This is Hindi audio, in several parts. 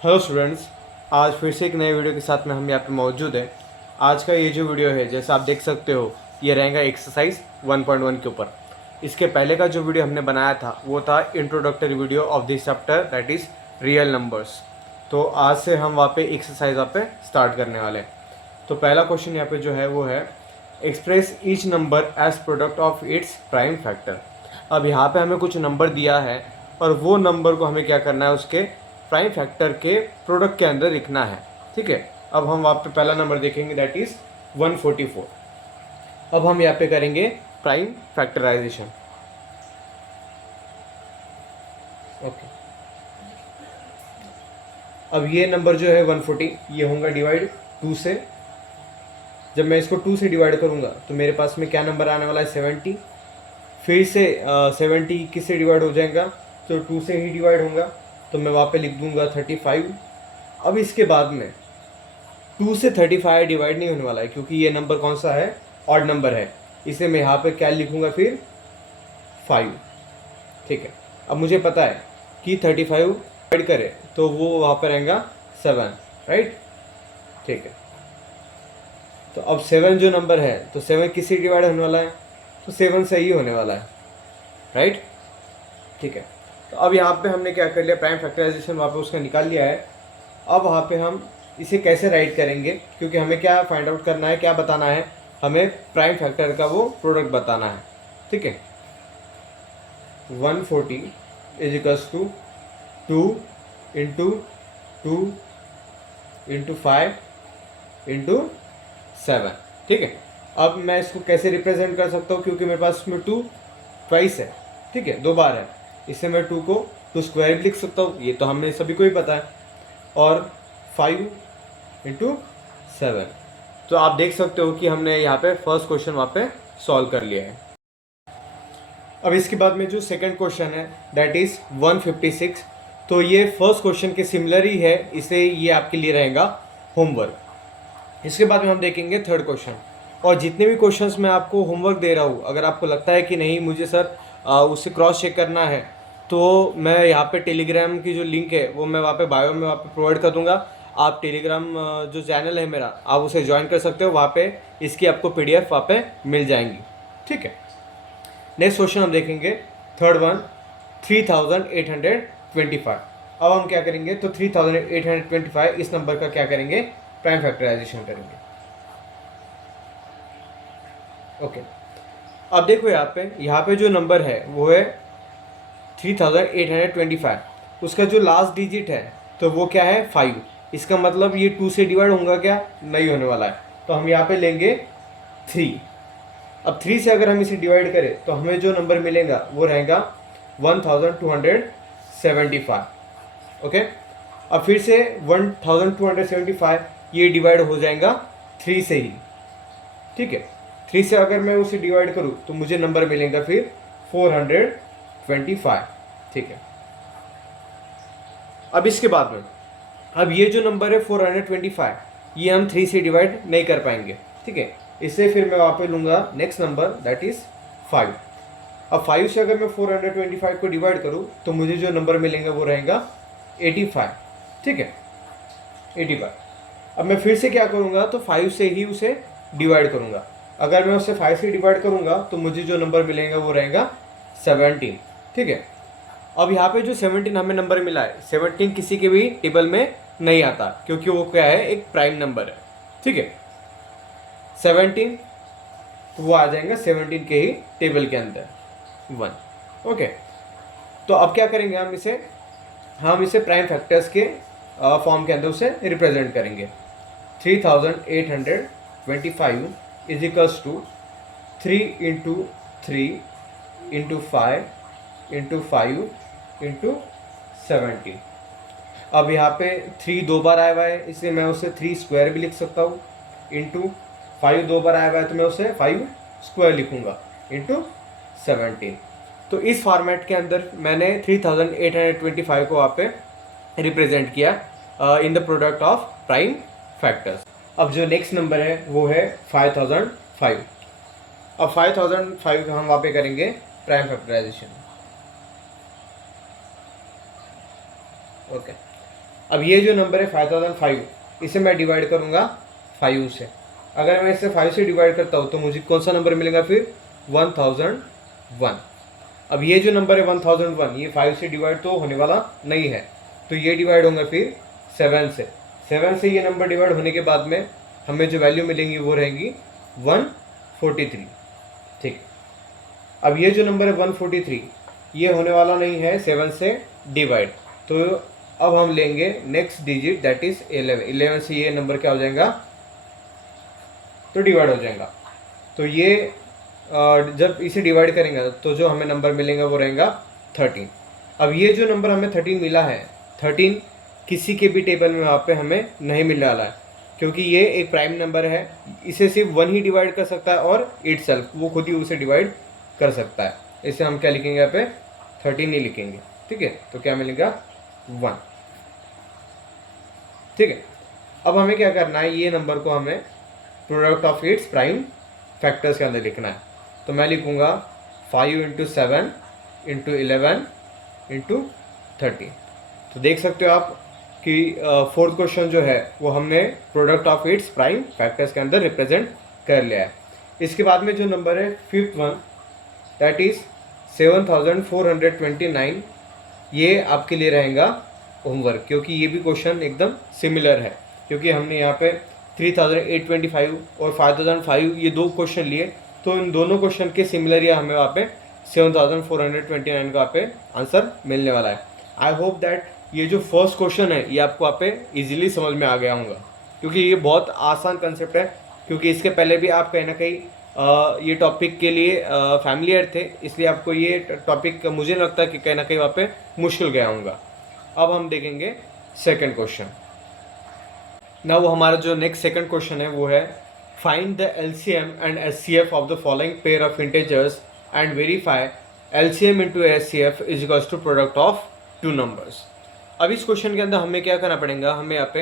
हेलो स्टूडेंट्स, आज फिर से एक नए वीडियो के साथ में हम यहाँ पे मौजूद हैं। आज का ये जो वीडियो है, जैसा आप देख सकते हो, ये रहेगा एक्सरसाइज 1.1 के ऊपर। इसके पहले का जो वीडियो हमने बनाया था वो था introductory video of this chapter, that is real numbers. तो आज से हम वहाँ पे एक्सरसाइज वहाँ पे स्टार्ट करने वाले हैं। तो पहला क्वेश्चन यहाँ पे जो है वो है express each number as product of its prime factor. अब यहाँ पे हमें कुछ नंबर दिया है और वो नंबर को हमें क्या करना है, उसके प्राइम फैक्टर के प्रोडक्ट के अंदर लिखना है। ठीक है, अब हम वहाँ पे पहला नंबर देखेंगे, दैट इज़ 144। अब हम यहाँ पे करेंगे प्राइम फैक्टराइजेशन। ओके, अब ये नंबर जो है 140, ये होगा डिवाइड 2 से। जब मैं इसको 2 से डिवाइड करूँगा तो मेरे पास में क्या नंबर आने वाला है, 70। फिर से 70 किससे डिवाइड हो जाएगा, तो 2 से ही डिवाइड होगा, तो मैं वहाँ पे लिख दूंगा 35। अब इसके बाद में 2 से 35 डिवाइड नहीं होने वाला है, क्योंकि ये नंबर कौन सा है, ऑड नंबर है। इसे मैं यहाँ पे क्या लिखूंगा, फिर 5। ठीक है, अब मुझे पता है कि 35 डिवाइड करे तो वो वहाँ पर रहेगा 7, राइट। ठीक है, तो अब 7 जो नंबर है, तो 7 किससे डिवाइड होने वाला है, तो 7 से ही होने वाला है, राइट। ठीक है, तो अब यहाँ पे हमने क्या कर लिया, प्राइम फैक्टराइजेशन वहाँ पे उसका निकाल लिया है। अब वहाँ पे हम इसे कैसे राइट करेंगे, क्योंकि हमें क्या फाइंड आउट करना है, क्या बताना है, हमें प्राइम फैक्टर का वो प्रोडक्ट बताना है। ठीक है, 140 is equals to 2 into 2 into 5 into 7। ठीक है, अब मैं इसको कैसे रिप्रेजेंट कर सकता हूँ, क्योंकि मेरे पास इसमें 2 ट्वाइस है। ठीक है, 2 बार है, इससे मैं 2 को 2 स्क्वायर भी लिख सकता हूँ, ये तो हमें सभी को ही पता है। और 5 इंटू 7। तो आप देख सकते हो कि हमने यहाँ पे फर्स्ट क्वेश्चन वहाँ पे सॉल्व कर लिया है। अब इसके बाद में जो सेकंड क्वेश्चन है, दैट इज़ 156। तो ये फर्स्ट क्वेश्चन के सिमिलर ही है, इसे ये आपके लिए रहेगा होमवर्क। इसके बाद में हम देखेंगे थर्ड क्वेश्चन। और जितने भी क्वेश्चंस मैं आपको होमवर्क दे रहा हूँ, अगर आपको लगता है कि नहीं मुझे सर उससे क्रॉस चेक करना है, तो मैं यहाँ पे टेलीग्राम की जो लिंक है वो मैं वहाँ पे बायो में वहाँ पे प्रोवाइड कर दूँगा। आप टेलीग्राम जो चैनल है मेरा, आप उसे ज्वाइन कर सकते हो, वहाँ पे इसकी आपको PDF वहाँ पे मिल जाएंगी। ठीक है, नेक्स्ट क्वेश्चन हम देखेंगे, थर्ड वन, 3825। अब हम क्या करेंगे, तो 3825 इस नंबर का क्या करेंगे, प्राइम फैक्टराइजेशन करेंगे। ओके, अब देखो यहाँ पे जो नंबर है वो है 3825। उसका जो लास्ट डिजिट है तो वो क्या है, 5। इसका मतलब ये 2 से डिवाइड होगा क्या, नहीं होने वाला है, तो हम यहाँ पे लेंगे 3। अब 3 से अगर हम इसे डिवाइड करें तो हमें जो नंबर मिलेगा वो रहेगा 1275। ओके, अब फिर से 1275 ये डिवाइड हो जाएगा 3 से ही। ठीक है, 3 से अगर मैं उसे डिवाइड करूँ तो मुझे नंबर मिलेगा फिर 425। ठीक है, अब इसके बाद में, अब ये जो नंबर है 425, ये हम 3 से डिवाइड नहीं कर पाएंगे। ठीक है, इससे फिर मैं वहाँ पे लूँगा नेक्स्ट नंबर, दैट इज़ 5। अब 5 से अगर मैं 425 को डिवाइड करूँ तो मुझे जो नंबर मिलेंगे वो रहेगा 85। ठीक है, 85। अब मैं फिर से क्या करूँगा, तो 5 से ही उसे डिवाइड करूँगा। अगर मैं उससे 5 से डिवाइड करूँगा तो मुझे जो नंबर मिलेगा वो रहेगा 17। ठीक है, अब यहाँ पे जो 17 हमें नंबर मिला है, 17 किसी के भी टेबल में नहीं आता, क्योंकि वो क्या है, एक प्राइम नंबर है। ठीक है, 17, तो वो आ जाएगा 17 के ही टेबल के अंदर 1। ओके, तो अब क्या करेंगे, हम इसे प्राइम फैक्टर्स के फॉर्म के अंदर उसे रिप्रेजेंट करेंगे। 3825 is equals to 3 into 3 into 5 into 5 into 17। अब यहाँ पे 3 2 बार आया हुआ है, इसलिए मैं उसे 3 स्क्वायर भी लिख सकता हूँ, इंटू 5 2 बार आया हुआ है तो मैं उसे 5 स्क्वायर लिखूँगा, इंटू 17। तो इस फॉर्मेट के अंदर मैंने 3825 को वहाँ पे रिप्रेजेंट किया in the product of prime factors. अब जो नेक्स्ट नंबर है वो है 5005। अब 5005 हम वहाँ पे करेंगे प्राइम फैक्टराइजेशन। ओके, अब ये जो नंबर है 5005, इसे मैं डिवाइड करूँगा 5 से। अगर मैं इसे 5 से डिवाइड करता हूँ तो मुझे कौन सा नंबर मिलेगा फिर, 1001। अब ये जो नंबर है 1001, ये 5 से डिवाइड तो होने वाला नहीं है, तो ये डिवाइड होंगे फिर 7 से। 7 से ये नंबर डिवाइड होने के बाद में हमें जो वैल्यू मिलेंगी वो रहेंगी 143। ठीक, अब ये जो नंबर है 143, ये होने वाला नहीं है 7 से डिवाइड, तो अब हम लेंगे नेक्स्ट डिजिट दैट इज 11। 11 से ये नंबर क्या हो जाएगा, तो डिवाइड हो जाएगा। तो ये जब इसे डिवाइड करेंगे तो जो हमें नंबर मिलेगा वो रहेगा 13। अब ये जो नंबर हमें 13 मिला है, 13 किसी के भी टेबल में वहाँ पे हमें नहीं मिलने वाला है, क्योंकि ये एक प्राइम नंबर है, इसे सिर्फ 1 ही डिवाइड कर सकता है और इटसेल्फ वो खुद ही उसे डिवाइड कर सकता है। इसे हम क्या लिखेंगे यहाँ पे, 13 ही लिखेंगे। ठीक है, तो क्या मिलेगा 1। ठीक है, अब हमें क्या करना है, ये नंबर को हमें product of its prime factors के अंदर लिखना है। तो मैं लिखूंगा 5 इंटू 7 इंटू 11 इंटू 13। तो देख सकते हो आप कि फोर्थ क्वेश्चन जो है वो हमने product of its prime factors के अंदर रिप्रेजेंट कर लिया है। इसके बाद में जो नंबर है फिफ्थ वन, दैट इज 7429, ये आपके लिए रहेगा होमवर्क, क्योंकि ये भी क्वेश्चन एकदम सिमिलर है, क्योंकि हमने यहाँ पे 3825 और 5005 ये दो क्वेश्चन लिए, तो इन दोनों क्वेश्चन के सिमिलर या हमें वहाँ पे 7429 का वहाँ पे आंसर मिलने वाला है। आई होप दैट ये जो फर्स्ट क्वेश्चन है ये आपको वहाँ पे इजीली समझ में आ गया होगा, क्योंकि ये बहुत आसान कंसेप्ट है, क्योंकि इसके पहले भी आप कहीं ना कहीं ये टॉपिक के लिए फैमिलियर थे, इसलिए आपको ये टॉपिक मुझे लगता है कि कहीं ना कहीं वहाँ पे मुश्किल गया होगा। अब हम देखेंगे सेकंड क्वेश्चन। ना वो हमारा जो नेक्स्ट सेकंड क्वेश्चन है वो है find the LCM and HCF of the following pair of integers and verify LCM into HCF is equals to product of two numbers. अब इस क्वेश्चन के अंदर हमें क्या करना पड़ेगा, हमें यहाँ पे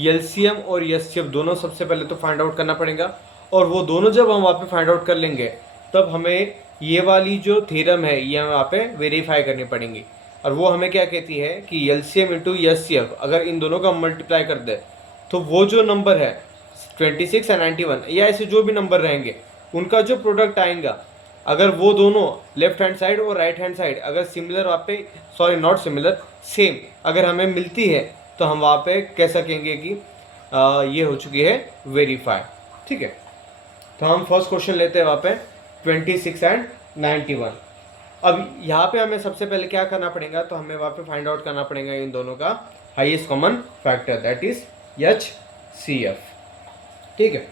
एलसीएम और एचसीएफ दोनों सबसे पहले तो फाइंड आउट करना पड़ेगा, और वो दोनों जब हम वहाँ पे फाइंड आउट कर लेंगे तब हमें ये वाली जो थ्योरम है ये हमें वहाँ पे वेरीफाई करनी पड़ेंगी। और वो हमें क्या कहती है कि एलसीएम इंटू एचसीएफ अगर इन दोनों का मल्टीप्लाई कर दे तो वो जो नंबर है 26 और 91 या ऐसे जो भी नंबर रहेंगे उनका जो प्रोडक्ट आएगा, अगर वो दोनों लेफ्ट हैंड साइड और राइट हैंड साइड अगर सिमिलर वहाँ पे, सॉरी नॉट सिमिलर, सेम अगर हमें मिलती है तो हम वहाँ पे कह सकेंगे कि ये हो चुकी है वेरीफाई। ठीक है, तो हम फर्स्ट क्वेश्चन लेते हैं वहाँ पे 26 एंड 91। अब यहाँ पे हमें सबसे पहले क्या करना पड़ेगा, तो हमें वहाँ पे फाइंड आउट करना पड़ेगा इन दोनों का highest common factor that is HCF। ठीक है,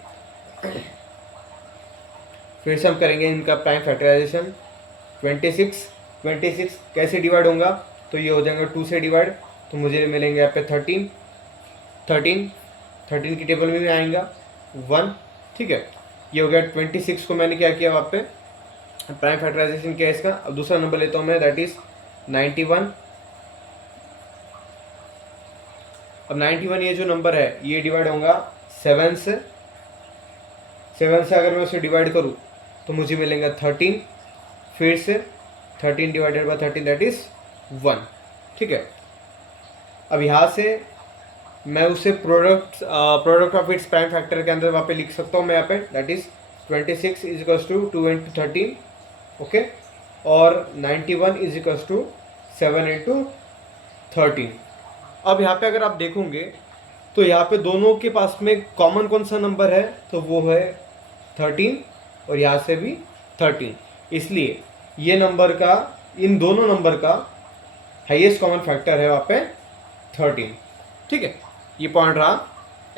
फिर से हम करेंगे इनका प्राइम फैक्टराइजेशन। 26 कैसे डिवाइड होगा, तो ये हो जाएगा 2 से डिवाइड, तो मुझे मिलेंगे यहाँ पे 13 की टेबल में भी आएगा 1। ठीक है, ये हो गया 26 को मैंने क्या किया वहाँ पे प्राइम फैक्टराइजेशन किया इसका। अब दूसरा नंबर लेता हूँ मैं दैट इज 91। अब 91 ये जो नंबर है ये डिवाइड होगा 7 से। 7 से अगर मैं उसे डिवाइड करूँ तो मुझे मिलेगा 13, फिर से 13 डिवाइडेड बाय 13 दैट इज 1। ठीक है, अब यहाँ से मैं उसे product of its prime factor के अंदर वहाँ पे लिख सकता हूँ मैं यहाँ पे that is 26 is equals to 2 into 13, okay, और 91 इज इक्वल्स टू 7 इंटू 13। अब यहाँ पे अगर आप देखोगे तो यहाँ पे दोनों के पास में कॉमन कौन सा नंबर है, तो वो है 13 और यहाँ से भी 13, इसलिए ये नंबर का, इन दोनों नंबर का हाईएस्ट कॉमन फैक्टर है वहाँ पे 13। ठीक है, ये पॉइंट रहा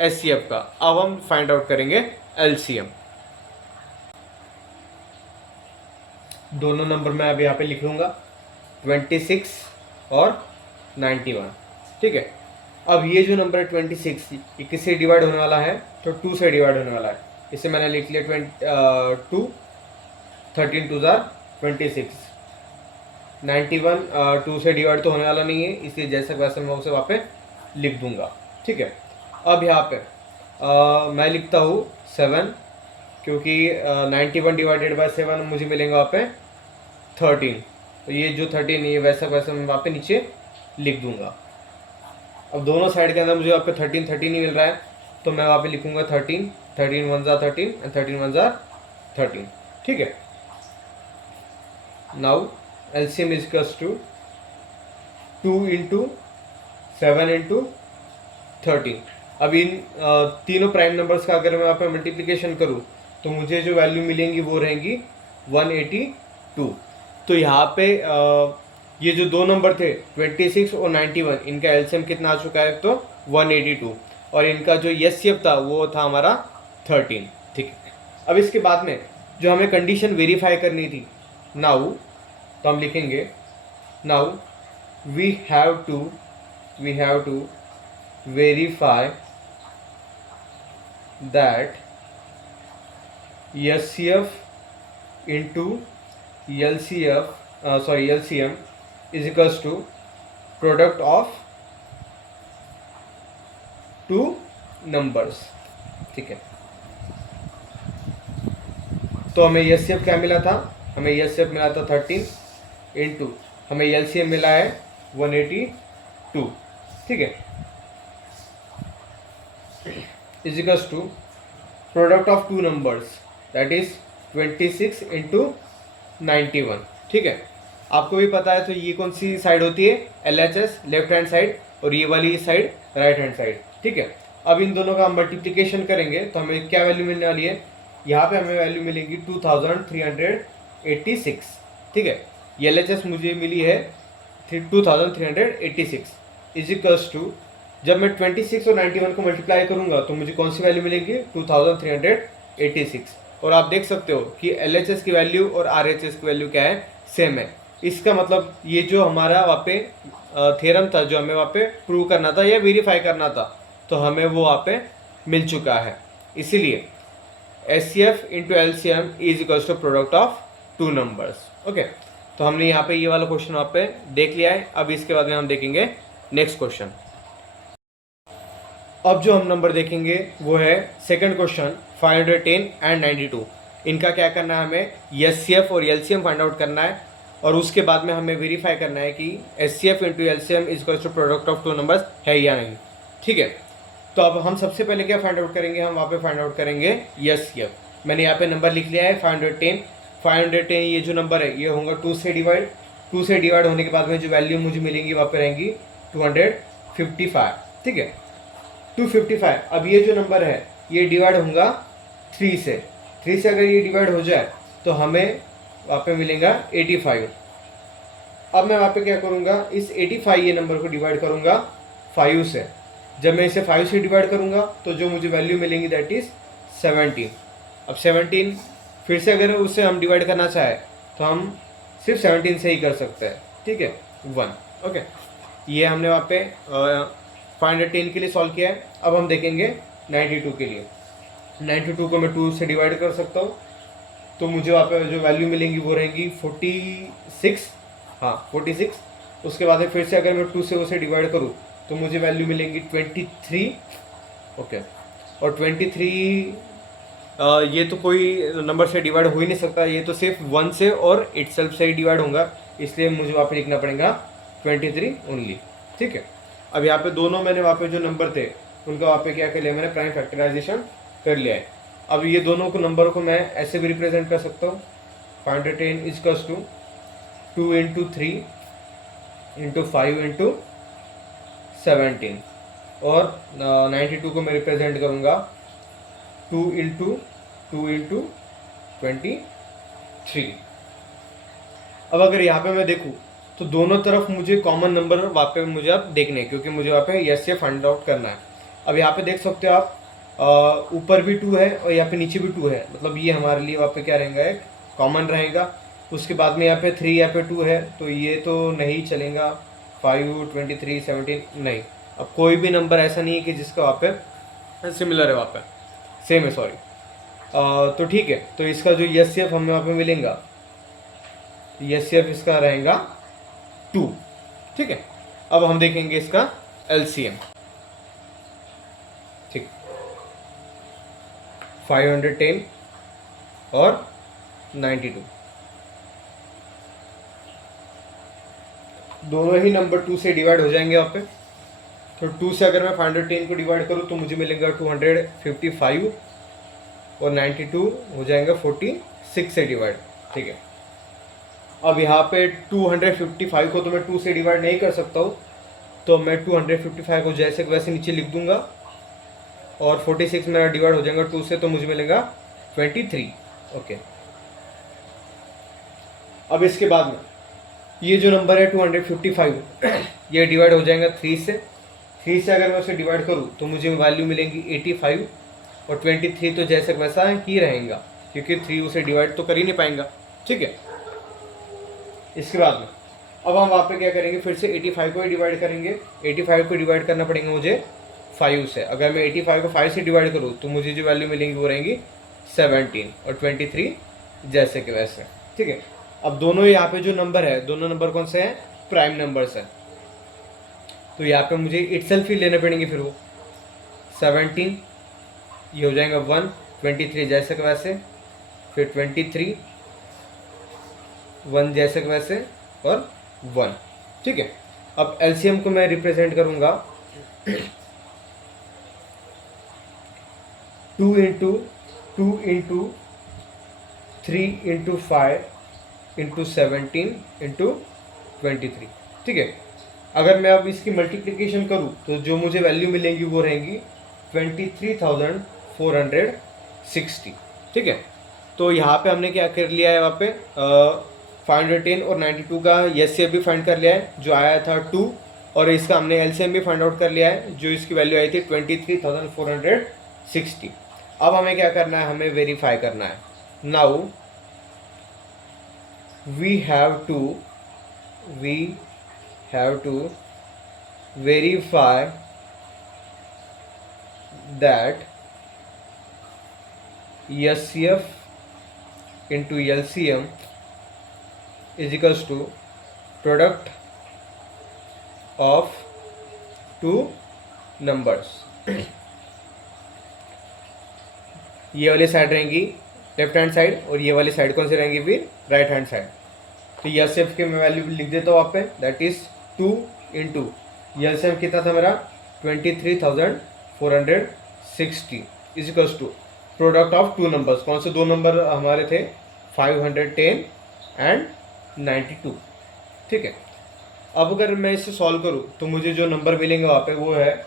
HCF का। अब हम फाइंड आउट करेंगे LCM। दोनों नंबर मैं अभी यहाँ पे लिख लूँगा 26 और 91। ठीक है, अब ये जो नंबर है 26 ये किससे डिवाइड होने वाला है, तो 2 से डिवाइड होने वाला है। इसे मैंने लिख लिया 2, 13 2 26। 91 2 से डिवाइड तो होने वाला नहीं है, इसलिए जैसे वैसे मैं उसे वहाँ पे लिख दूंगा। ठीक है, अब यहाँ पे मैं लिखता हूँ 7, क्योंकि 91 डिवाइडेड बाय 7 मुझे मिलेगा वहाँ पे 13, तो ये जो 13 है ये वैसा वैसा मैं वहाँ पे नीचे लिख दूंगा। अब दोनों साइड के अंदर मुझे वहाँ पे 13 13 ही मिल रहा है, तो मैं वहाँ पे लिखूंगा 13, 13 1 13 एंड 13 1 13, ठीक है। Now LCM is equals to 2 into 7 into 13। अब इन तीनों प्राइम नंबर्स का अगर मैं वहाँ पे मल्टीप्लिकेशन करूँ तो मुझे जो वैल्यू मिलेंगी वो रहेंगी 182। तो यहाँ पे ये जो दो नंबर थे 26 और 91, इनका एलसीएम कितना आ चुका है, तो 182, और इनका जो एचसीएफ था वो था हमारा 13, ठीक है। अब इसके बाद में जो हमें कंडीशन वेरीफाई करनी थी, नाउ तो हम लिखेंगे now we have to verify that HCF into LCM is equals to product of two numbers, ठीक है। तो हमें HCF क्या मिला था, हमें HCF मिला था 13 इंटू हमें LCM मिला है 182, ठीक है, is equals to product of two numbers that is 26 into 91, ठीक है। आपको भी पता है तो ये कौन सी साइड होती है, LHS लेफ्ट हैंड साइड, और ये वाली साइड राइट हैंड साइड, ठीक है। अब इन दोनों का हम मल्टीप्लिकेशन करेंगे तो हमें क्या वैल्यू मिलने वाली है, यहाँ पे हमें वैल्यू मिलेगी 2386, ठीक है। LHS मुझे मिली है 2386 इज इक्वल्स टू, जब मैं 26 और 91 को मल्टीप्लाई करूंगा तो मुझे कौन सी वैल्यू मिलेगी, 2386। और आप देख सकते हो कि LHS की वैल्यू और RHS की वैल्यू क्या है, सेम है। इसका मतलब ये जो हमारा वहाँ पे थ्योरम था, जो हमें वहाँ पे प्रूव करना था या वेरीफाई करना था, तो हमें वो वहाँ पे मिल चुका है। इसीलिए HCF into LCM is equals to product of two numbers, okay. तो हमने यहाँ पे ये वाला क्वेश्चन वहाँ पे देख लिया है। अब इसके बाद में हम देखेंगे नेक्स्ट क्वेश्चन। अब जो हम नंबर देखेंगे वो है सेकंड क्वेश्चन 510 एंड 92। इनका क्या करना है, हमें HCF और LCM फाइंड आउट करना है, और उसके बाद में हमें वेरीफाई करना है कि HCF into LCM is equals to product of two numbers है या नहीं, ठीक है। तो अब हम सबसे पहले क्या फाइंड आउट करेंगे, हम वहाँ पे फाइंड आउट करेंगे HCF। मैंने यहाँ पे नंबर लिख लिया है 510। ये जो नंबर है ये होगा 2 से डिवाइड, 2 से डिवाइड होने के बाद में जो वैल्यू मुझे मिलेंगी वहाँ पे रहेंगी 255, ठीक है, 255। अब ये जो नंबर है ये डिवाइड होगा 3 से, 3 से अगर ये डिवाइड हो जाए तो हमें वहाँ पे मिलेगा 85। अब मैं वहाँ पे क्या करूँगा, इस 85 ये नंबर को डिवाइड करूँगा 5 से। जब मैं इसे 5 से डिवाइड करूँगा तो जो मुझे वैल्यू मिलेंगी दैट इज़ 17। अब 17 फिर से अगर उससे हम डिवाइड करना चाहें तो हम सिर्फ 17 से ही कर सकते हैं, ठीक है, 1, ओके। ये हमने वहाँ पे 510 के लिए सॉल्व किया है। अब हम देखेंगे 92 के लिए। 92 को मैं 2 से डिवाइड कर सकता हूँ, तो मुझे वहाँ पे जो वैल्यू मिलेंगी वो रहेंगी 46, हाँ 46। उसके बाद फिर से अगर मैं 2 से उसे डिवाइड करूँ तो मुझे वैल्यू मिलेंगी 23, ओके। और 23 ये तो कोई नंबर से डिवाइड हो ही नहीं सकता, ये तो सिर्फ 1 से और इटसेल्फ से ही डिवाइड होगा, इसलिए मुझे वहाँ पे लिखना पड़ेगा 23 ओनली, ठीक है। अब यहाँ पे दोनों मैंने वहाँ पे जो नंबर थे उनका वहाँ पे क्या कर लिया, मैंने प्राइम फैक्टराइजेशन कर लिया है। अब ये दोनों को नंबर को मैं ऐसे भी रिप्रेजेंट कर सकता हूँ, 510 is equals to 2 into 3 into 5 into 17, और 92 को मैं रिप्रेजेंट करूँगा 2 इंटू 23। अब अगर यहाँ पे मैं देखूँ तो दोनों तरफ मुझे कॉमन नंबर वहाँ पे मुझे अब देखने, क्योंकि मुझे वहाँ पे यस से फाइंड आउट करना है। अब यहाँ पे देख सकते हो आप, ऊपर भी 2 है और यहाँ पे नीचे भी 2 है, मतलब ये हमारे लिए वहाँ पे क्या रहेगा, एक कॉमन रहेगा। उसके बाद में यहाँ पे 3, यहाँ पे 2 है, तो ये तो नहीं चलेगा। 5, 23, 17 नहीं। अब कोई भी नंबर ऐसा नहीं है कि जिसका वहाँ पे सिमिलर है, वहाँ पे सेम है, सॉरी। तो ठीक है, तो इसका जो यस सी एफ हमें वहाँ पे मिलेगा, यस सी एफ इसका रहेगा 2, ठीक है। अब हम देखेंगे इसका LCM, ठीक, 510 और 92 दोनों ही नंबर 2 से डिवाइड हो जाएंगे वहाँ पे, तो 2 से अगर मैं 510 को डिवाइड करूँ तो मुझे मिलेगा 255 और 92 हो जाएगा 46 से डिवाइड। ठीक है, अब यहाँ पे 255 को तो मैं 2 से डिवाइड नहीं कर सकता हूँ, तो मैं 255 को जैसे वैसे नीचे लिख दूंगा और 46 मेरा डिवाइड हो जाएगा 2 से, तो मुझे मिलेगा 23। ओके, अब इसके बाद में ये जो नंबर है 255 ये डिवाइड हो जाएगा 3 से। 3 से अगर मैं उसे डिवाइड करूँ तो मुझे वैल्यू मिलेंगी 85 और 23 तो जैसे वैसा ही रहेगा क्योंकि 3 उसे डिवाइड तो कर ही नहीं पाएंगा। ठीक है, इसके बाद में अब हम वहाँ पे क्या करेंगे, फिर से 85 को ही डिवाइड करेंगे। 85 को डिवाइड करना पड़ेगा मुझे 5 से। अगर मैं 85 को 5 से डिवाइड करूँ तो मुझे जो वैल्यू मिलेंगी वो रहेंगी 17 और 23 जैसे कि वैसे। ठीक है, अब दोनों यहाँ पे जो नंबर है, दोनों नंबर कौन से हैं, प्राइम नंबर्स हैं, तो यहाँ पे मुझे इटसेल्फ ही लेने पड़ेंगे। फिर वो 17 ये हो जाएगा 1, 23 जैसे कि वैसे, फिर 23 1 जैसे कि वैसे और 1। ठीक है, अब एलसीएम को मैं रिप्रेजेंट करूंगा 2 into 2 into 3 into 5 into 17 into 23। ठीक है, अगर मैं अब इसकी मल्टीप्लिकेशन करूं तो जो मुझे वैल्यू मिलेंगी वो रहेंगी 23,460। ठीक है, तो यहाँ पे हमने क्या कर लिया है, वहाँ पे 510 और 92 का एचसीएफ भी फाइंड कर लिया है जो आया था 2, और इसका हमने एलसीएम भी फाइंड आउट कर लिया है जो इसकी वैल्यू आई थी 23,460। अब हमें क्या करना है, हमें वेरीफाई करना है। Now we have to verify that HCF into LCM is equals to product of two numbers। ये वाली साइड रहेंगी लेफ्ट हैंड साइड और ये वाली साइड कौन सी रहेंगी, फिर राइट हैंड साइड। तो HCF के मैं वैल्यू लिख देता हूँ आप पे, दैट इज 2 इंटू एलसीएम कितना था मेरा 23,460 is equals to product of two numbers. कौन से दो नंबर हमारे थे, 510 एंड 92। ठीक है, अब अगर मैं इसे सॉल्व करूँ तो मुझे जो नंबर मिलेंगे वहाँ पे वो है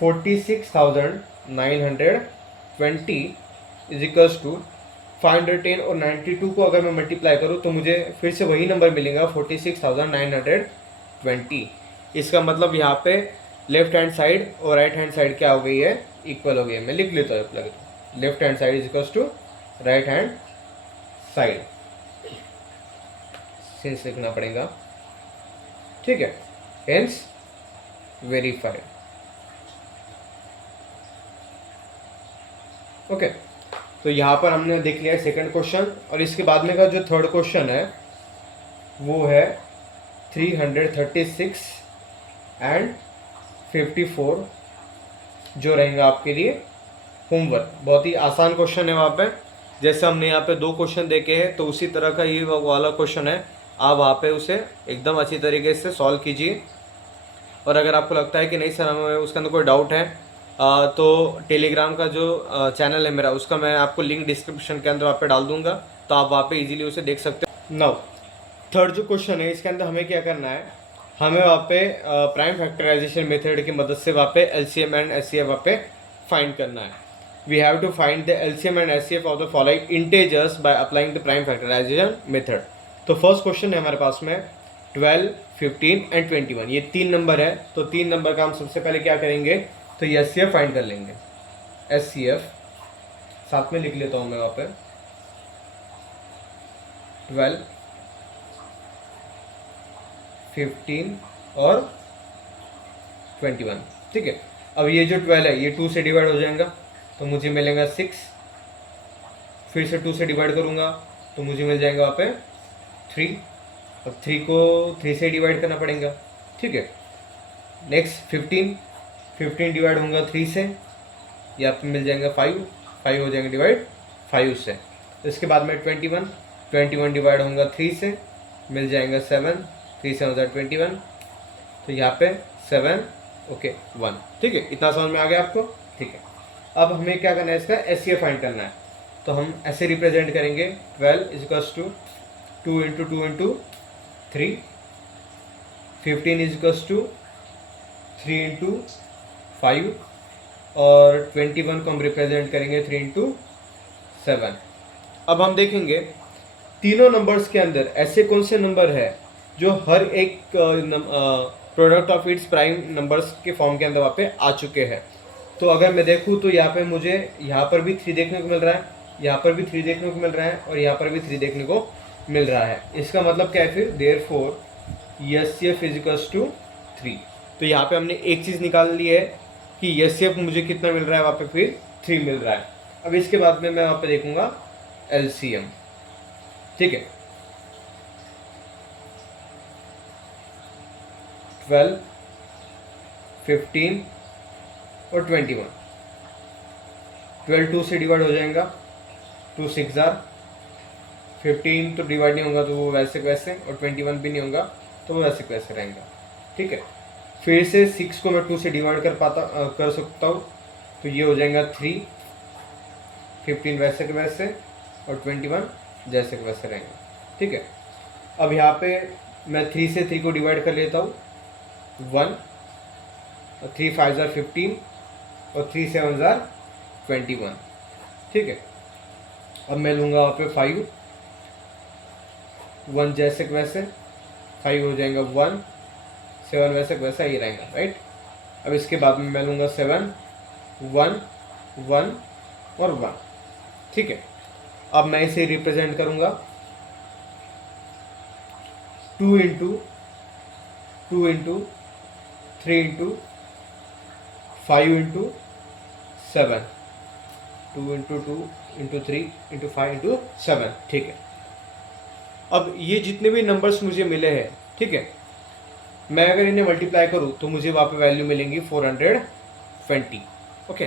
46,920 इज इक्वल्स टू 510 और 92 को अगर मैं मल्टीप्लाई करूँ तो मुझे फिर से वही नंबर मिलेगा 46,920। इसका मतलब यहाँ पे लेफ्ट हैंड साइड और राइट हैंड साइड क्या हो गई है, इक्वल हो गई है। मैं लिख लेता हूँ, left hand side is equals to right hand side, sense लिखना पड़ेगा। ठीक है, हेंस वेरीफाइड। ओके, तो यहाँ पर हमने देख लिया सेकंड क्वेश्चन, और इसके बाद में का जो थर्ड क्वेश्चन है वो है 336 एंड 54 जो रहेगा आपके लिए होमवर्क। बहुत ही आसान क्वेश्चन है वहाँ पे, जैसे हमने यहाँ पे दो क्वेश्चन देखे हैं तो उसी तरह का ये वाला क्वेश्चन है। आप वहाँ पे उसे एकदम अच्छी तरीके से सॉल्व कीजिए, और अगर आपको लगता है कि नहीं सर हमें उसके अंदर कोई डाउट है तो टेलीग्राम का जो चैनल है मेरा, उसका मैं आपको लिंक डिस्क्रिप्शन के अंदर वहाँ पे डाल दूंगा, तो आप वहाँ पे इजीली उसे देख सकते हो। नाउ थर्ड जो क्वेश्चन है इसके अंदर हमें क्या करना है, हमें वहाँ पे प्राइम फैक्टराइजेशन मेथड की मदद से वहाँ पे एलसीएम एंड एचसीएफ वहाँ पे फाइंड करना है। We have to find the LCM and HCF of the following integers by applying the prime factorisation method. तो फर्स्ट क्वेश्चन है हमारे पास में 12, 15 एंड 21, ये तीन नंबर है। तो तीन नंबर का हम सबसे पहले क्या करेंगे, तो ये एचसीएफ फाइंड कर लेंगे। एचसीएफ साथ में लिख लेता हूँ मैं वहाँ पे 12, 15 और 21। ठीक है, अब ये जो 12 है ये 2 से डिवाइड हो जाएगा तो मुझे मिलेगा 6, फिर से 2 से डिवाइड करूँगा तो मुझे मिल जाएगा वहाँ पे 3। अब 3 को 3 से डिवाइड करना पड़ेगा। ठीक है, नेक्स्ट 15 डिवाइड होगा 3 से, यहाँ पे मिल जाएगा 5 हो जाएंगे डिवाइड 5 से। तो इसके बाद में 21 डिवाइड होगा 3 से, मिल जाएगा 7, 3 से हो जाए 21, तो यहाँ पे 7 ओके 1, ठीक है, इतना समझ में आ गया आपको, ठीक है। अब हमें क्या करना है, इसका एचसीएफ फाइंड करना है, तो हम ऐसे रिप्रेजेंट करेंगे 12 is equals to 2 into 2 into 3, 15 is equals to 3 into 5, और 21 को हम रिप्रेजेंट करेंगे 3 इंटू 7। अब हम देखेंगे तीनों नंबर्स के अंदर ऐसे कौन से नंबर है जो हर एक product of its prime numbers के फॉर्म के अंदर वहाँ पे आ चुके हैं। तो अगर मैं देखूँ तो यहाँ पे मुझे यहाँ पर भी 3 देखने को मिल रहा है, यहाँ पर भी 3 देखने को मिल रहा है, और यहाँ पर भी 3 देखने को मिल रहा है। इसका मतलब क्या है फिर, देयरफॉर एचसीएफ इजिकल्स टू 3। तो यहाँ पे हमने एक चीज़ निकाल ली है कि एचसीएफ मुझे कितना मिल रहा है, वहाँ पे फिर 3 मिल रहा है। अब इसके बाद में मैं वहाँ पे देखूंगा एलसीएम, ठीक है। 12, 15 और 21, 12 2 से डिवाइड हो जाएगा, 2 6 जार, 15 तो डिवाइड नहीं होगा तो वो वैसे वैसे, और 21 भी नहीं होगा तो वो वैसे वैसे रहेंगे, ठीक है। फिर से 6 को मैं 2 से डिवाइड कर सकता हूँ, तो ये हो जाएगा 3, 15 वैसे के वैसे, और 21 जैसे के वैसे रहेंगे, ठीक है। अब यहाँ पे मैं 3 से 3 को डिवाइड कर लेता हूँ, 1, और 3 5 जार 15, और 3 7 जार 21, ठीक है। अब मैं लूँगा वहाँ पे 5, 1 जैसे के वैसे, 5 हो जाएगा 1, 7 वैसे के वैसा ही रहेगा, राइट। अब इसके बाद में मैं लूँगा 7, 1 1 और 1, ठीक है। अब मैं इसे रिप्रेजेंट करूँगा 2 into 2 into 3 into 5 into 7, 2 into 2 into 3 into 5 into 7, ठीक है। अब ये जितने भी नंबर्स मुझे मिले हैं, ठीक है, मैं अगर इन्हें मल्टीप्लाई करूँ तो मुझे वहाँ पे वैल्यू मिलेंगी 420, ओके।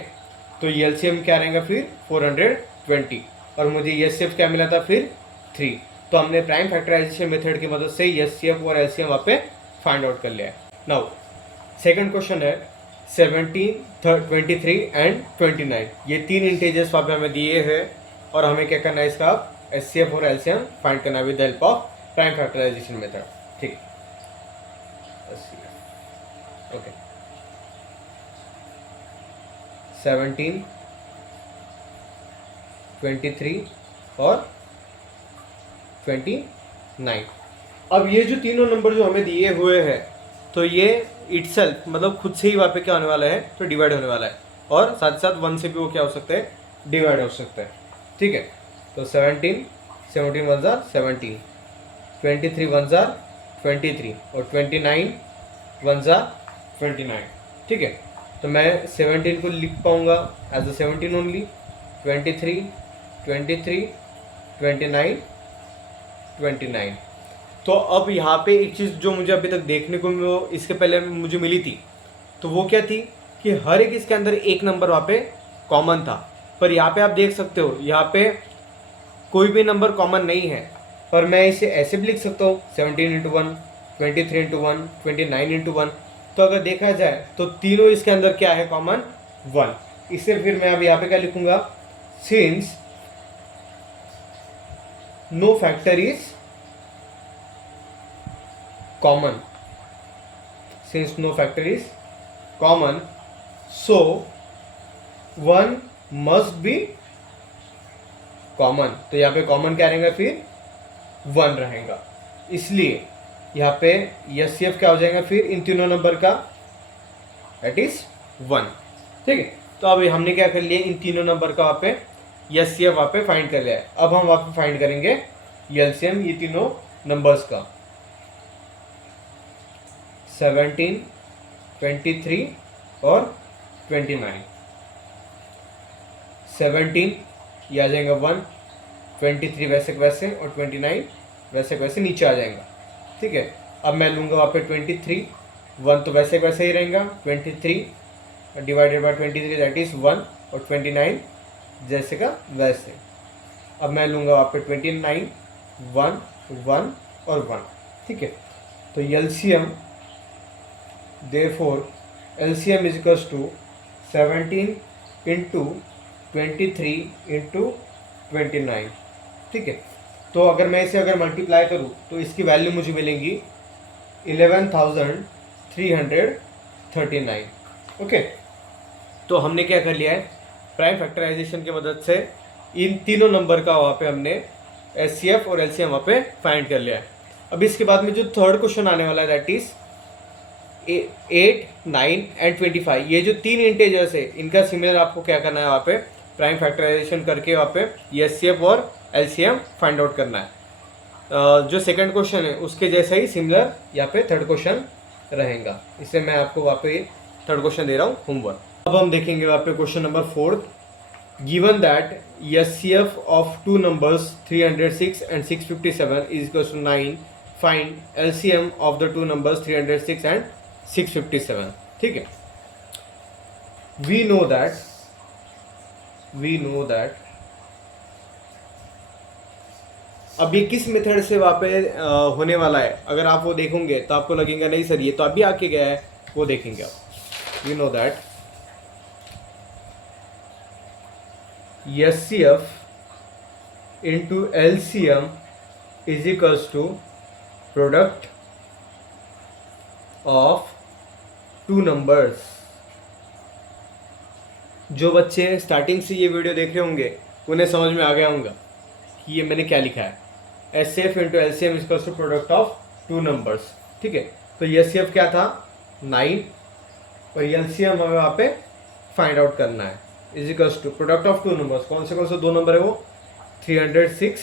तो एलसीएम क्या रहेगा फिर 420, और मुझे एचसीएफ क्या मिला था फिर 3। तो हमने प्राइम फैक्टराइजेशन मेथड की मदद से एचसीएफ और एलसीएम वहाँ पे फाइंड आउट कर लिया है। नाउ सेकंड क्वेश्चन है 17, 23 एंड 29, ये 3 इंटीजर्स वहाँ पे हमें दिए हैं, और हमें क्या करना है, इसका एचसीएफ और एलसीएम फाइंड करना है with the help of prime factorisation method, ठीक। ओके 17, 23 और 29। अब ये जो तीनों नंबर जो हमें दिए हुए हैं, तो ये इटसेल्फ मतलब खुद से ही वहाँ पे क्या होने वाला है, तो डिवाइड होने वाला है, और साथ साथ 1 से भी वो क्या हो सकता है, डिवाइड हो सकता है, ठीक है। तो 17 1 जार 17, 23 1 जार 23, और 29 1 जार 29, ठीक है। तो मैं 17 को लिख पाऊंगा एज अ 17 ओनली, 23 23 29 29। तो अब यहाँ पे एक चीज़ जो मुझे अभी तक देखने को इसके पहले मुझे मिली थी, तो वो क्या थी कि हर एक इसके अंदर एक नंबर वहाँ पे कॉमन था, पर यहाँ पे आप देख सकते हो यहाँ पे कोई भी नंबर कॉमन नहीं है। पर मैं इसे ऐसे भी लिख सकता हूँ 17 इंटू 1, 23 इंटू 1, 29 इंटू 1। तो अगर देखा जाए तो तीनों इसके अंदर क्या है कॉमन, 1। इससे फिर मैं अब यहाँ पे क्या लिखूंगा, since no factor is common, since no factor is common, so 1 must be common. तो यहाँ पे कॉमन क्या रहेगा, फिर 1 रहेगा। इसलिए यहाँ पे एचसीएफ क्या हो जाएगा फिर इन तीनों नंबर का, दैट इज 1, ठीक है। तो अब हमने क्या कर लिया, इन तीनों नंबर का वहाँ पे एचसीएफ वहाँ पे फाइंड कर लिया है। अब हम वहाँ पे फाइंड करेंगे एलसीएम ये तीनों नंबर्स का, 17, 23 और 29। 17 ये आ जाएगा 1, 23 वैसे वैसे, और 29 वैसे वैसे नीचे आ जाएगा, ठीक है। अब मैं लूँगा वहाँ पे 23, 1 तो वैसे वैसे ही रहेगा, 23 डिवाइडेड बाय 23 दैट इज़ 1, और 29 जैसे का वैसे। अब मैं लूँगा वहाँ पे 29, 1 1 और 1, ठीक है। तो LCM therefore LCM is equals to 17 into 23 into 29, ठीक है। तो अगर मैं इसे अगर मल्टीप्लाई करूँ तो इसकी वैल्यू मुझे मिलेंगी 11,339। ओके, तो हमने क्या कर लिया है, प्राइम फैक्टराइजेशन की मदद से इन तीनों नंबर का वहाँ पे हमने एचसीएफ और एलसीएम वहाँ पे फाइंड कर लिया है। अब इसके बाद में जो थर्ड क्वेश्चन आने वाला है दैट इज 8, 9 एंड 25, ये जो तीन इंटेजर्स है इनका सिमिलर आपको क्या करना है, वहाँ पे प्राइम फैक्टराइजेशन करके वहाँ पे एचसीएफ और एलसीएम फाइंड आउट करना है। जो सेकंड क्वेश्चन है उसके जैसा ही सिमिलर यहाँ पे थर्ड क्वेश्चन रहेगा, इससे मैं आपको वहाँ पे थर्ड क्वेश्चन दे रहा हूँ होमवर्क। अब हम देखेंगे वहाँ पे question number 4, given that HCF of two numbers 306 and 657 is equals to 9, find LCM of the two numbers 306 and 657, ठीक है। वी नो दैट अब ये किस मेथड से वहाँ पे होने वाला है, अगर आप वो देखोगे तो आपको लगेगा नहीं सर ये तो अभी आके गया है, वो देखेंगे आप। We know that HCF into LCM is equals to product of two numbers। जो बच्चे स्टार्टिंग से ये वीडियो देख रहे होंगे उन्हें समझ में आ गया होगा कि ये मैंने क्या लिखा है, HCF into LCM is equals to product of two numbers, ठीक है। तो HCF क्या था 9 और LCM हमें वहाँ पे फाइंड आउट करना है, is equals to product of two numbers. कौन से दो नंबर है वो, 306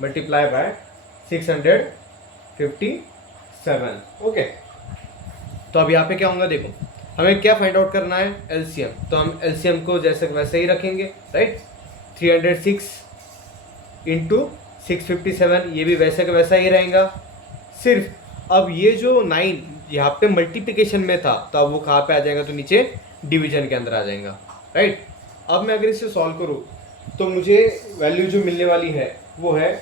मल्टीप्लाई बाय 657। ओके, तो अब यहाँ पे क्या होगा, देखो हमें क्या फाइंड आउट करना है, एलसीएम। तो हम एलसीएम को जैसे वैसे ही रखेंगे, राइट। 306 इंटू 657, ये भी वैसे का वैसा ही रहेगा। सिर्फ अब ये जो 9 यहाँ पे मल्टीप्लिकेशन में था तो अब वो कहाँ पे आ जाएगा, तो नीचे डिवीजन के अंदर आ जाएगा, राइट। अब मैं अगर इसे सॉल्व करूँ तो मुझे वैल्यू जो मिलने वाली है वो है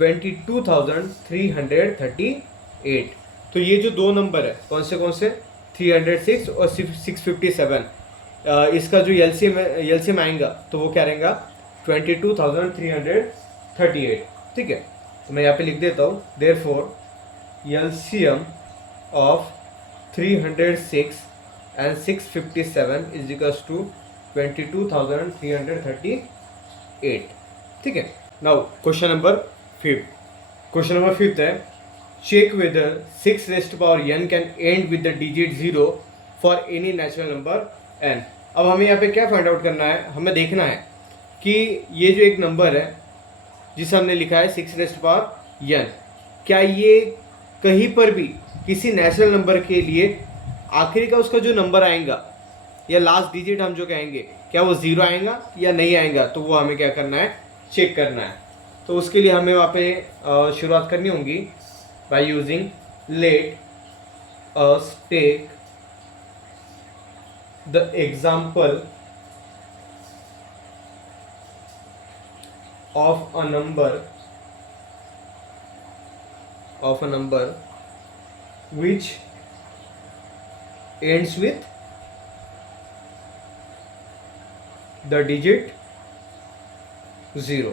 22,338। तो ये जो दो नंबर है कौन से 306 और 657, इसका जो एलसीएम आएगा तो वो क्या रहेगा 22,338, ठीक है। तो मैं यहाँ पे लिख देता हूँ, therefore LCM of 306 and 657 is equals to 22,338, ठीक है। नाउ क्वेश्चन नंबर 5 है, check whether 6 raised to power n can end with the digit 0 for any natural number n। अब हमें यहाँ पे क्या फाइंड आउट करना है, हमें देखना है कि ये जो एक नंबर है जिसे हमने लिखा है 6 raised to power n, क्या ये कहीं पर भी किसी नेचुरल नंबर के लिए आखिरी का उसका जो नंबर आएगा या लास्ट डिजिट हम जो कहेंगे क्या वो 0 आएगा या नहीं आएगा, तो वो हमें क्या करना है, चेक करना है। तो उसके लिए हमें वहाँ पे शुरुआत करनी होगी by using let us take the example of a number which ends with the digit 0।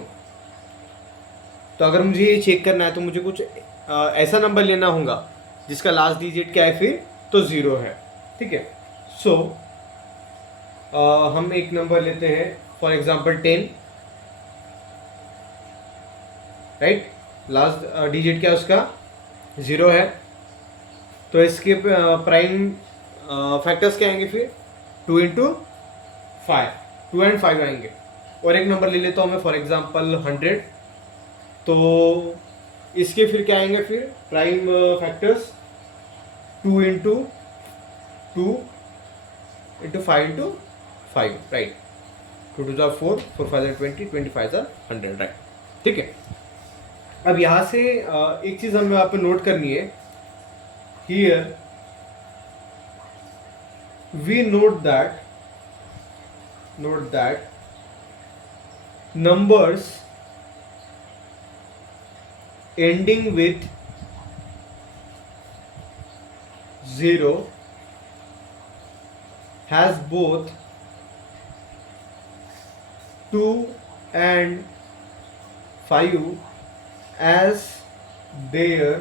तो अगर मुझे ये चेक करना है तो मुझे कुछ ऐसा नंबर लेना होगा जिसका लास्ट डिजिट क्या है, फिर तो 0 है, ठीक है। सो हम एक नंबर लेते हैं, for example 10, right. Last digit क्या उसका 0 है, तो इसके प्राइम फैक्टर्स क्या आएंगे, फिर 2 इंटू 5, 2 and 5 आएंगे। और एक नंबर ले लेता हूँ मैं, फॉर एग्जांपल 100, तो इसके फिर क्या आएंगे, फिर prime factors 2 into 2 into 5 into 5, right. 2 2 4, 4 5 20, 25 100, right, ठीक है। अब यहाँ से एक चीज़ हमें यहाँ पे नोट करनी है, here we note that numbers ending with 0 has both 2 and 5 as their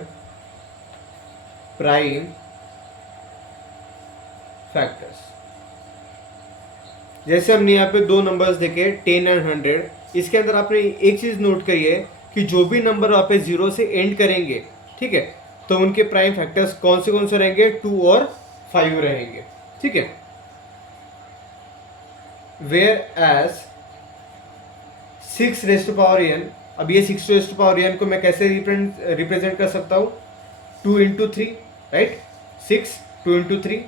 prime factors। जैसे हमने यहाँ पे दो नंबर्स देखे 10 एंड 100, इसके अंदर आपने एक चीज़ नोट करी है कि जो भी नंबर वहाँ पे 0 से एंड करेंगे, ठीक है, तो उनके प्राइम फैक्टर्स कौन से रहेंगे, 2 और 5 रहेंगे, ठीक है। Whereas 6 raised power n, अब ये 6 रेस्ट पावर n को मैं कैसे रिप्रेजेंट कर सकता हूँ, 2 into 3, right, 6 2 into 3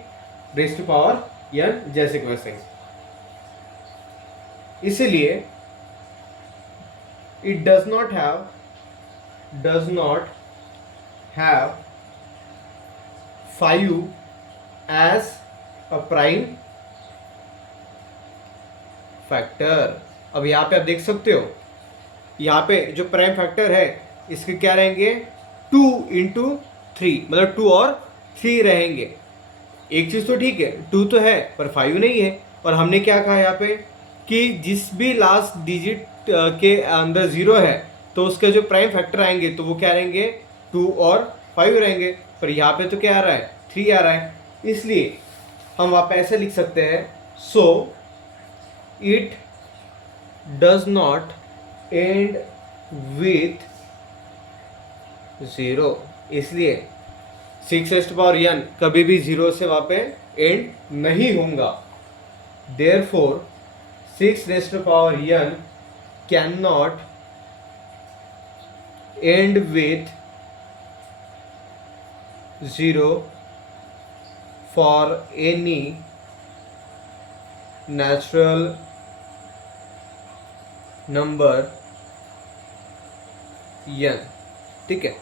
rest power n, जैसे कि वैसे। इसलिए it does not have 5 as a prime factor. अब यहाँ पे आप देख सकते हो, यहाँ पे जो प्राइम फैक्टर है इसके क्या रहेंगे, 2 इंटू 3, मतलब 2 और 3 रहेंगे। एक चीज़ तो ठीक है, 2 तो है पर 5 नहीं है। और हमने क्या कहा यहाँ पे कि जिस भी लास्ट डिजिट के अंदर 0 है तो उसका जो प्राइम फैक्टर आएंगे तो वो क्या रहेंगे, 2 और 5 रहेंगे। पर यहाँ पे तो क्या आ रहा है, 3 आ रहा है। इसलिए हम वहाँ पे ऐसे लिख सकते हैं, so it does not and with 0। इसलिए 6 रेस्ट पावर n कभी भी 0 से वहाँ पे एंड नहीं होगा। Therefore 6 raised power n can not and with 0 for any natural number n, ठीक है।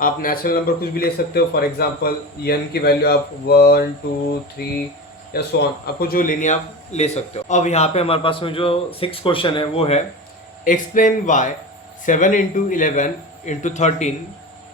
आप नेचुरल नंबर कुछ भी ले सकते हो, फॉर एग्जांपल n की वैल्यू आप 1 2 3 या सो ऑन, आपको जो लेनी है आप ले सकते हो। अब यहाँ पे हमारे पास में जो 6 क्वेश्चन है वो है, explain why 7 into 11 into 13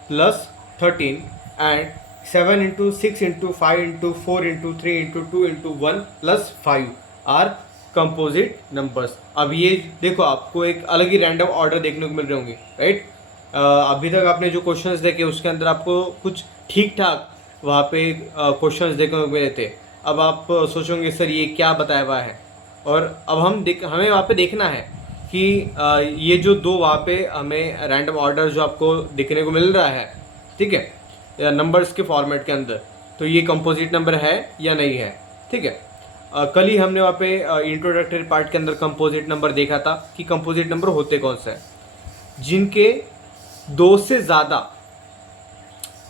plus 13 and 7 into 6 into 5 into 4 into 3 into 2 into 1 plus 5 are composite numbers. अब ये देखो, आपको एक अलग ही रैंडम ऑर्डर देखने को मिल रहे होंगे, राइट। अभी तक आपने जो क्वेश्चंस देखे उसके अंदर आपको कुछ ठीक ठाक वहाँ पे क्वेश्चंस देखने को मिले थे। अब आप सोचोगे सर ये क्या बताया हुआ है, और अब हमें वहाँ पे देखना है कि ये जो दो वहाँ पे हमें रैंडम ऑर्डर जो आपको देखने को मिल रहा है, ठीक है, नंबर्स के फॉर्मेट के अंदर, तो ये कंपोजिट नंबर है या नहीं है, ठीक है। कल ही हमने वहाँ पे इंट्रोडक्टरी पार्ट के अंदर कंपोजिट नंबर देखा था कि कंपोजिट नंबर होते कौन से हैं, जिनके 2 से ज़्यादा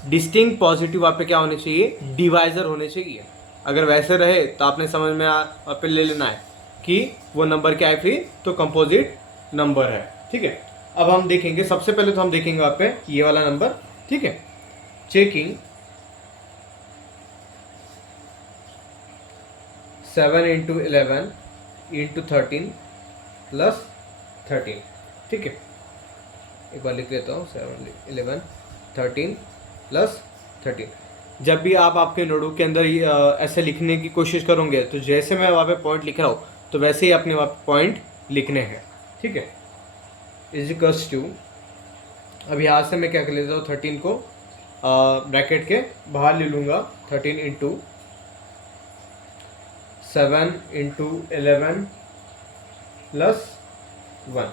डिस्टिंक्ट पॉजिटिव वहाँ पे क्या होने चाहिए, डिवाइज़र होने चाहिए। अगर वैसे रहे तो आपने समझ में वहाँ पे ले लेना है कि वो नंबर क्या है, फिर तो कंपोजिट नंबर है, ठीक है। अब हम देखेंगे, सबसे पहले तो हम देखेंगे वहाँ पे ये वाला नंबर, ठीक है। चेकिंग 7 इंटू 11 इंटू 13 प्लस 13, ठीक है। एक बार लिख लेता हूँ, 7 11 13 प्लस 13। जब भी आप आपके नोटबुक के अंदर ऐसे लिखने की कोशिश करोगे तो जैसे मैं वहाँ पे पॉइंट लिख रहा हूँ तो वैसे ही अपने वहाँ पे पॉइंट लिखने हैं, ठीक है। इजिकल्स टू, अब यहाँ से मैं क्या कर लेता हूँ, 13 को ब्रैकेट के बाहर ले लूँगा, 13 इंटू 7 इंटू 11 प्लस 1,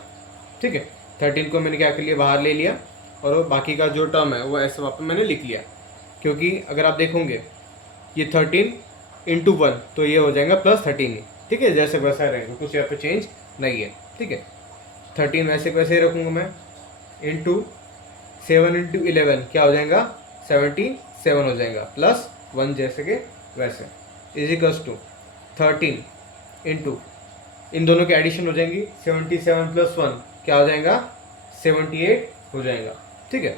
ठीक है। 13 को मैंने क्या कर लिया, बाहर ले लिया, और बाकी का जो टर्म है वो ऐसे वहाँ पे मैंने लिख लिया, क्योंकि अगर आप देखोगे ये 13 इंटू 1 तो ये हो जाएगा प्लस 13 ही, ठीक है। जैसे वैसा रहेगा, कुछ यहाँ पे चेंज नहीं है, ठीक है। 13 वैसे वैसे ही रखूँगा मैं, इंटू 7 इंटू 11 क्या हो जाएगा, 77 हो जाएगा, प्लस 1 जैसे के वैसे, इजिकल्स टू 13 इंटू, इन दोनों की एडिशन हो जाएंगी, 77 प्लस 1 क्या हो जाएगा, 78 हो जाएगा, ठीक है।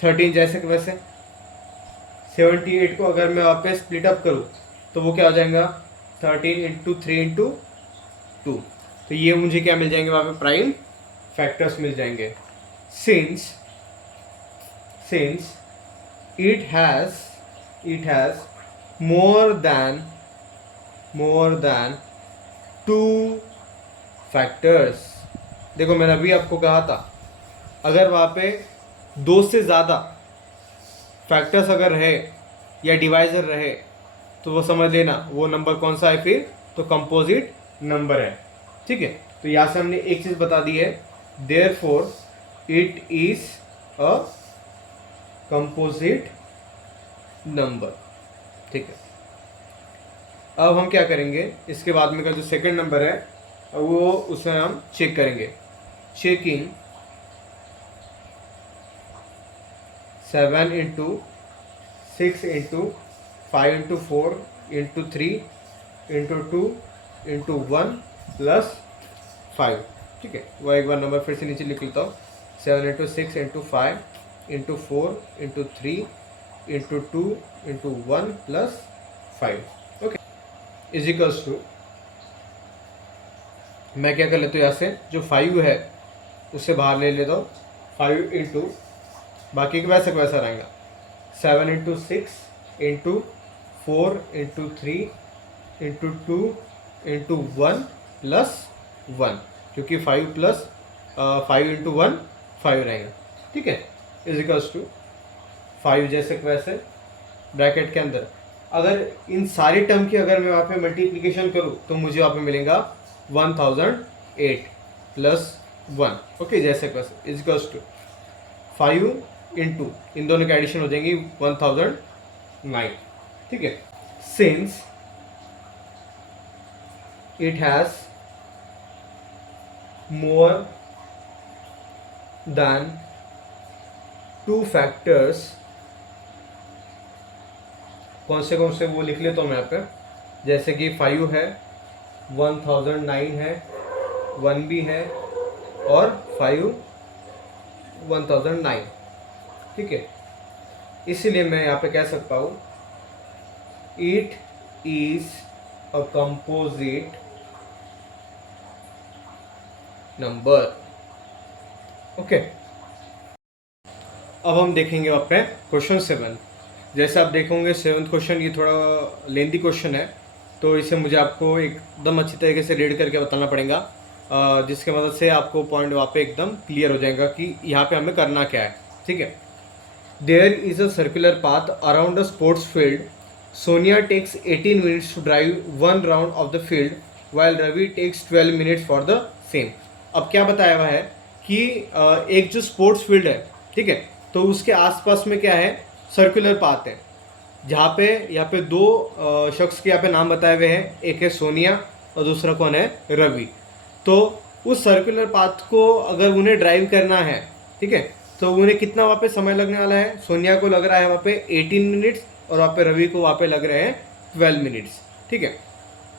13 जैसे कि वैसे, 78 को अगर मैं वहाँ पे स्प्लिट अप करूँ तो वो क्या हो जाएगा, 13 इंटू 3 इंटू 2, तो ये मुझे क्या मिल जाएंगे, वहाँ पे प्राइम फैक्टर्स मिल जाएंगे। Since it has more than more than 2 factors. देखो मैंने अभी आपको कहा था, अगर वहाँ पे 2 से ज़्यादा फैक्टर्स अगर रहे या डिवाइजर रहे तो वो समझ लेना वो नंबर कौन सा है फिर, तो कंपोजिट नंबर है। ठीक है, तो यहाँ से हमने एक चीज़ बता दी है, therefore it is a composite number. ठीक है, अब हम क्या करेंगे, इसके बाद में का जो सेकंड नंबर है वो उसमें हम चेक करेंगे। Checking 7 into 6 into 5 into 4 into 3 into 2 into 1 plus 5। ठीक है, वो एक बार नंबर फिर से नीचे लिख लेता हूँ। 7 into 6 into 5 into 4 into 3 into 2 into 1 plus 5। Okay, is equals to, मैं क्या कर लेता हूँ, यहाँ से जो 5 है उससे बाहर ले लेता हूँ। 5 इंटू, बाकी का वैसे का वैसा रहेगा, 7 into 6 into 4 into 3 into 2 into 1 plus 1, क्योंकि 5 प्लस 5 इंटू 1 5 रहेगा। ठीक है, इज इक्वल्स टू 5 जैसे कि वैसे ब्रैकेट के अंदर, अगर इन सारी टर्म की अगर मैं वहाँ पे मल्टीप्लिकेशन करूँ तो मुझे वहाँ पे मिलेगा 1008 प्लस 1। ओके, जैसे कि वैसे इज इक्वल्स टू 5 इंटू, इन दोनों की एडिशन हो जाएंगी 1009। ठीक है, since it has more than 2 factors, कौन से वो लिख लेता हूँ मैं यहाँ पे, जैसे कि 5 है, 1009 है, 1 भी है और 5 1009। ठीक है, इसलिए मैं यहाँ पे कह सकता हूँ it is a composite number. Okay, अब हम देखेंगे अपने क्वेश्चन 7। जैसे आप देखोगे 7th क्वेश्चन ये थोड़ा लेंथी क्वेश्चन है, तो इसे मुझे आपको एकदम अच्छी तरीके से रीड करके बताना पड़ेगा, जिसके मदद से आपको पॉइंट वहाँ पे एकदम क्लियर हो जाएगा कि यहाँ पे हमें करना क्या है। ठीक है, there is a circular path around a sports field. Sonia takes 18 minutes to drive 1 round of the field while Ravi takes 12 minutes for the same. अब क्या बताया हुआ है कि एक जो स्पोर्ट्स फील्ड है, ठीक है, तो उसके आसपास में क्या है, सर्कुलर पाथ है, जहाँ पे यहाँ पे 2 शख्स के यहाँ पे नाम बताए हुए हैं, एक है सोनिया और दूसरा कौन है, रवि। तो उस सर्कुलर पाथ को अगर उन्हें ड्राइव करना है, ठीक है, तो उन्हें कितना वहाँ पे समय लगने वाला है, सोनिया को लग रहा है वहाँ पे 18 मिनट्स और वहाँ पे रवि को वहाँ पे लग रहे हैं 12 मिनट्स। ठीक है,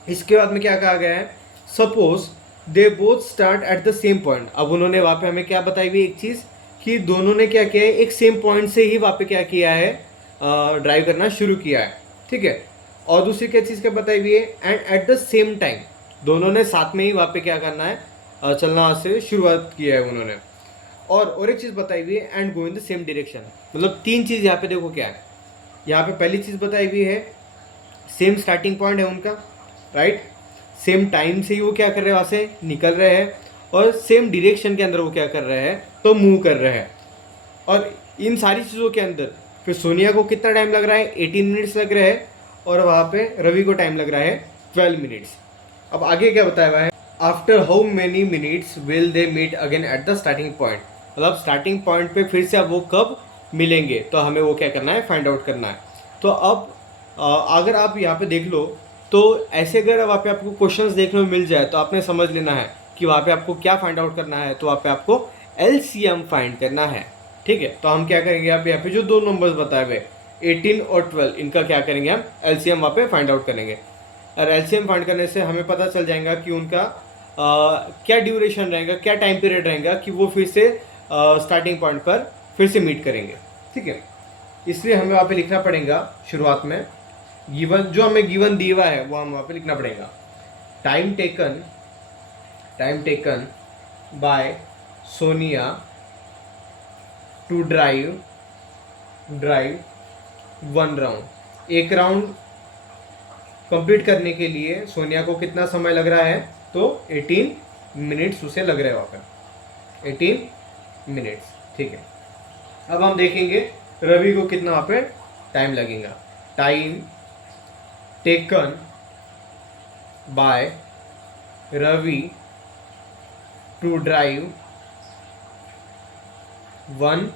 इसके बाद में क्या कहा गया है, suppose they both start at the same point. अब उन्होंने वहाँ पे हमें क्या बताई हुई एक चीज़ कि दोनों ने क्या किया है, एक सेम पॉइंट से ही वहाँ पे क्या किया है, ड्राइव करना शुरू किया है। ठीक है, और दूसरी क्या चीज़ क्या बताई हुई है, and eight the same time दोनों ने साथ में ही वहाँ पे क्या करना है, चलना से शुरुआत किया है उन्होंने। और एक चीज़ बताई हुई है, and go in the same direction. मतलब 3 चीज़ यहाँ पे देखो क्या है, यहाँ पे पहली चीज़ बताई हुई है, सेम स्टार्टिंग पॉइंट है उनका, राइट, सेम टाइम से ही वो क्या कर रहे हैं, वहाँ से निकल रहे हैं, और सेम डायरेक्शन के अंदर वो क्या कर रहे हैं, तो मूव कर रहे हैं। और इन सारी चीज़ों के अंदर फिर सोनिया को कितना टाइम लग रहा है, 18 मिनट्स लग रहे हैं, और वहाँ पे रवि को टाइम लग रहा है 12 मिनट्स। अब आगे क्या बताया हुआ है, after how many minutes will they meet again at the starting point. मतलब स्टार्टिंग पॉइंट पे फिर से अब वो कब मिलेंगे, तो हमें वो क्या करना है, फाइंड आउट करना है। तो अब अगर आप यहाँ पे देख लो, तो ऐसे अगर वहाँ पे आपको क्वेश्चंस देखने में मिल जाए तो आपने समझ लेना है कि वहाँ पे आपको क्या फाइंड आउट करना है, तो वहाँ पे आपको LCM फाइंड करना है। ठीक है, तो हम क्या करेंगे, आप यहाँ पे जो 2 नंबर्स बताए हुए 18 और 12, इनका क्या करेंगे, हम LCM वहाँ पे फाइंड आउट करेंगे। और LCM फाइंड करने से हमें पता चल जाएगा कि उनका क्या ड्यूरेशन रहेगा, क्या टाइम पीरियड रहेगा कि वो फिर से स्टार्टिंग पॉइंट पर फिर से मीट करेंगे। ठीक है, इसलिए हमें वहाँ पे लिखना पड़ेगा शुरुआत में, गिवन जो हमें गिवन दिया हुआ है वो हम वहाँ पे लिखना पड़ेगा, time taken by Sonia to drive 1 round. एक राउंड कंप्लीट करने के लिए सोनिया को कितना समय लग रहा है, तो 18 मिनट्स उसे लग रहे हैं वहाँ पर, 18 मिनट्स। ठीक है, अब हम देखेंगे रवि को कितना वहाँ पे टाइम लगेगा। Time taken by Ravi to drive 1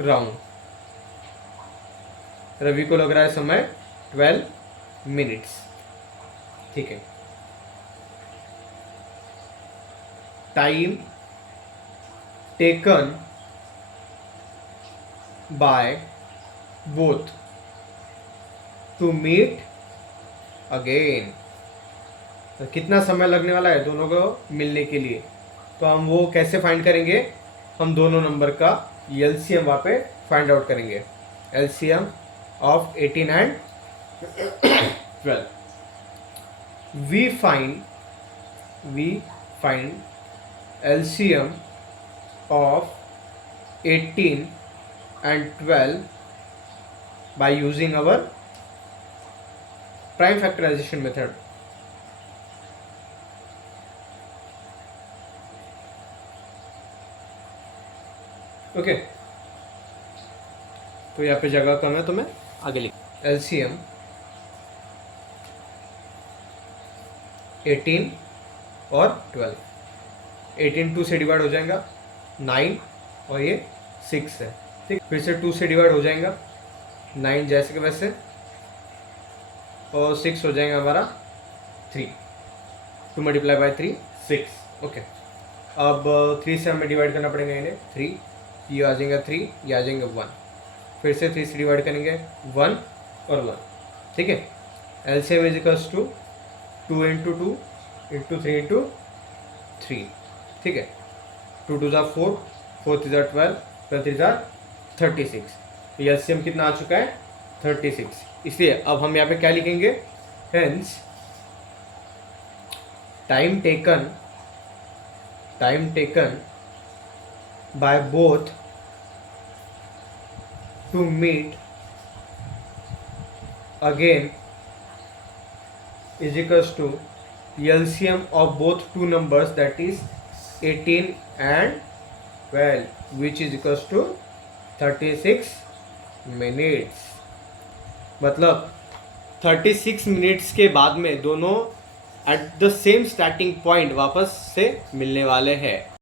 round. Ravi को लग रहा है समय 12 मिनट्स। ठीक है, time taken by both to meet again. तो कितना समय लगने वाला है दोनों को मिलने के लिए, तो हम वो कैसे फाइंड करेंगे, हम दोनों नंबर का एलसीएम वहाँ पे फाइंड आउट करेंगे। LCM of 18 and 12, we find LCM of 18 and 12 by using our prime factorization method. Okay, तो यहाँ पे जगह कम है तो मैं आगे लिख एलसीएम 18 और 12। 18 2 से डिवाइड हो जाएगा 9 और ये 6 है। ठीक, फिर से 2 से डिवाइड हो जाएगा 9 जैसे कि वैसे, और 6 हो जाएगा हमारा 3, 2 मल्टीप्लाई बाय 3 6। ओके, अब 3 से हमें डिवाइड करना पड़ेगा इन्हें, 3 ये आ जाएगा 3, ये आ जाएंगे 1, फिर से 3 से डिवाइड करेंगे 1 और 1। ठीक है, LCM is equals to 2 into 2 into 3 into 3। ठीक है, 2 2 ज़ा 4, 4 3 ज़ा 12, 12 3 ज़ा 36। एलसीएम कितना आ चुका है 36। इसलिए अब हम यहाँ पे क्या लिखेंगे, hence time taken by both to meet again is equals to LCM of both two numbers, that is 18 and 12, which is equals to 36 minutes. मतलब 36 मिनट्स के बाद में दोनों at the same starting point वापस से मिलने वाले हैं।